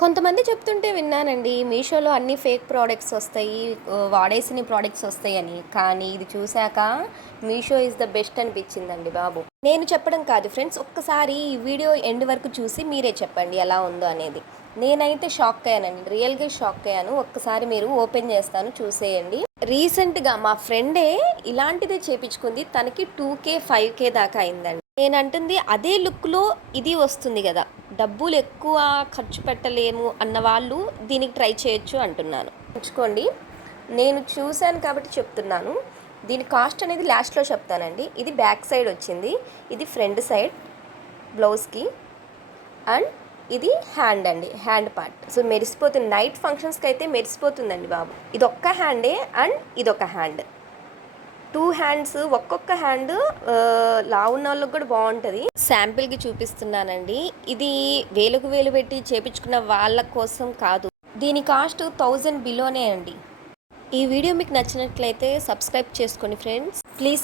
కొంతమంది చెప్తుంటే విన్నానండి. మీషోలో అన్ని ఫేక్ ప్రొడక్ట్స్ వస్తాయి. వాడేసిన ప్రొడక్ట్స్ వస్తాయని. కానీ ఇది చూసాక మీషో ఈజ్ ద బెస్ట్ అనిపించిందండి బాబు. నేను చెప్పడం కాదు ఫ్రెండ్స్. ఒక్కసారి ఈ వీడియో ఎండ్ వరకు చూసి మీరే చెప్పండి ఎలా ఉందో అనేది. నేనైతే షాక్ అయ్యానండి. రియల్‌గా షాక్ అయ్యాను. ఒక్కసారి మీరు ఓపెన్ చేస్తాను చూసేయండి. రీసెంట్‌గా మా ఫ్రెండే ఇలాంటిదే చేపించుకుంది. తనకి 2,000, 5,000 దాకా అయిందండి. నేనంటుంది అదే లుక్‌లో ఇది వస్తుంది గదా! డబ్బులు ఎక్కువ ఖర్చు పెట్టలేము అన్న వాళ్ళు దీనికి ట్రై చేయొచ్చు అంటున్నాను. ఉంచుకోండి. నేను చూసాను కాబట్టి చెప్తున్నాను. దీని కాస్ట్ అనేది లాస్ట్‌లో చెప్తానండి. ఇది బ్యాక్ సైడ్ వచ్చింది. ఇది ఫ్రంట్ సైడ్ బ్లౌజ్‌కి అండ్ ఇది హ్యాండ్ అండి. Hand part. సో మెరిసిపోతుంది. నైట్ ఫంక్షన్స్‌కి అయితే మెరిసిపోతుందండి బాబు. ఇదొక్క హ్యాండే అండ్ ఇదొక హ్యాండ్. 2 హ్యాండ్స్ ఒక్కొక్క హ్యాండ్ లావున్న వాళ్ళకి కూడా బాగుంటుంది. శాంపిల్కి చూపిస్తున్నానండి. ఇది వేలకు వేలు పెట్టి చేపించుకున్న వాళ్ళ కోసం కాదు. దీని కాస్ట్ 1000 బిలోనే అండి. ఈ వీడియో మీకు నచ్చినట్లయితే సబ్స్క్రైబ్ చేసుకోండి ఫ్రెండ్స్. ప్లీజ్